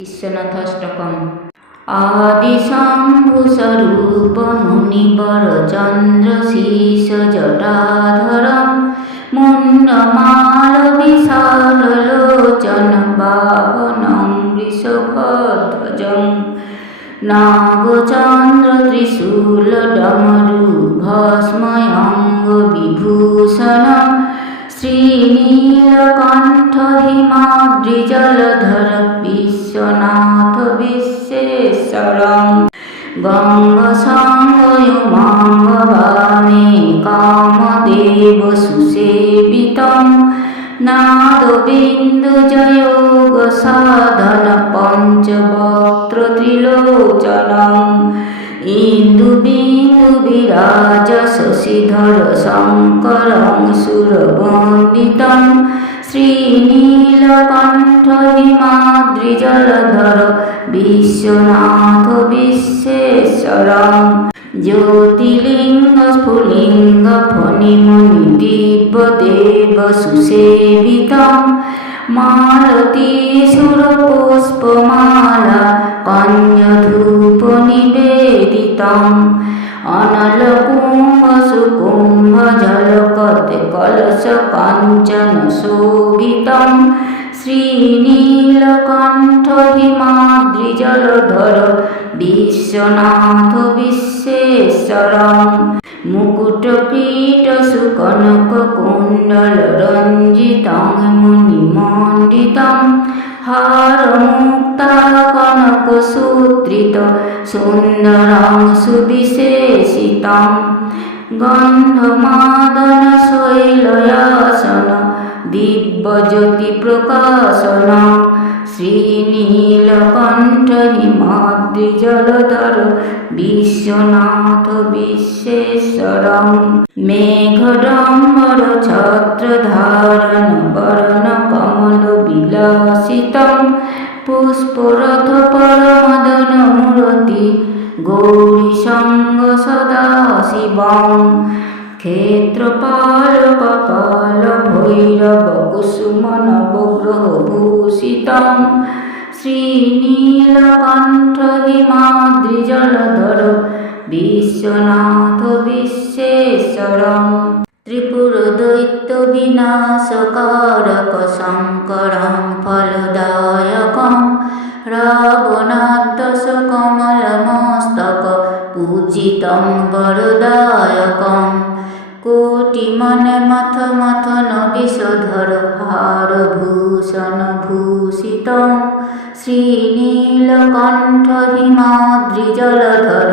বিশ্বনাথাষ্টকম। আদিশম্ভুস্বরূপ মুনিবর চন্দ্র শীষ জটাধর মুন্ডমাল বিশাল লোচন বাহনং বৃষভধ্বজং নাগচন্দ্র ত্রিশূল ডমরু ভস্ময়ঙ্গ বিভূষণ শ্রীনীলকণ্ঠ হিমাদ্রিজলধর বিশ্বনাথ বিশ্বেশ্বরং গঙ্গসঙ্গয়ুমাঙ্গবামে কামদেব সুসেবিতং নাদবিন্দুজয়োগ সাধন পঞ্চবক্ত্র ত্রিলোচনং ইন্দুবিন্দু বিরাজ শশীধর শঙ্করং সুরবন্দিতং শ্রীনীলকণ্ঠ হিমাদ্রিজলধর বিশ্বনাথ বিশ্বেশ্বরং জ্যোতিলিঙ্গ স্ফুলিঙ্গ ফণিমণি দিব্যদেব সুসেবিতং মালতী সুরপুষ্পমালা কন্যধূপ নিবেদিতং অনলকুম্ভ সুকুম্ভ জলকতে কলশ কাঞ্চন শোভিতং শ্রীনীলকণ্ঠ হিমাদ্রিজলধর বিশ্বনাথ বিশ্বেশ্বরং মুকুটপীঠ সুকনক কুণ্ডল রঞ্জিতং মুনিমণ্ডিতং হারমুক্তা কনক সূত্রিত সুন্দরং সুবিশেষিতং গন্ধমাদন শৈলয়াসন, দিব্যজ্যোতি প্রকাশন। শ্রীনীলকণ্ঠ হিমাদ্রিজলধর বিশ্বনাথ বিশ্বেশ্বরং মেঘডম্বর ছত্রধারণ, বরণ কমল বিলাসিতং পুষ্পরথ পরমদন মূরতি, গৌরী সঙ্গ সদা শিবং ক্ষেত্রপাল কপাল ভৈরব কুসুম নবগ্রহ ভূষিতং শ্রীনীলকণ্ঠ হিমাদ্রিজলধর বিশ্বনাথ বিশ্বেশ্বরং ত্রিপুর দৈত্য বিনাশকারক শঙ্করং ফলদায়কং পূজিতং কোটি কোটিমন মথ বিষধর হার ভূষণ ভূষিত শ্রীনীলকণ্ঠ হিমাদ্রিজলধর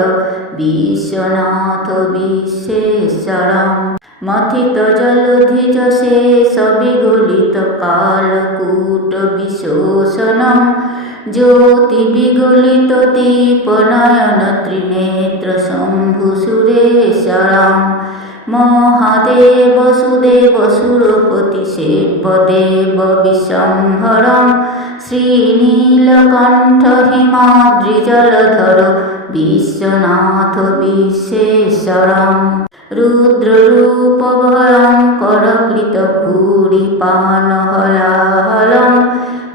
বিশ্বনাথ বিশ্বেশ্বরং মথিত জলধিজ শেষ বিগলিত কালকূট বিশোষণং জ্যোতি বিগলিত দীপনয়ন ত্রিনেত্র শম্ভু সুরেশ্বরং মহাদেব সুদেব সুরপতি সেব্যদেব বিশ্বম্ভরং শ্রীনীলকণ্ঠ হিমাদ্রিজলধর বিশ্বনাথ বিশ্বেশ্বরং রুদ্ররূপ ভয়ঙ্কর কৃত ভূরি পান হলাহলং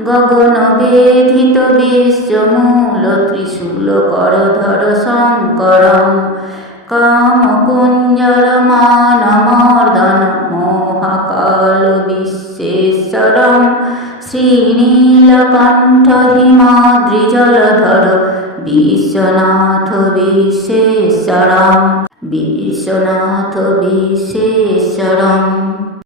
গগন বেধিত বিশ্বমূল ত্রিশূল করধর শঙ্করং কামকুঞ্জর মানমর্দন মহাকাল বিশ্বেশ্বরং শ্রীনীলকণ্ঠ হিমাদ্রিজলধর বিশ্বনাথ বিশ্বেশ্বরং বিশ্বনাথ বিশ্বেশ্বরং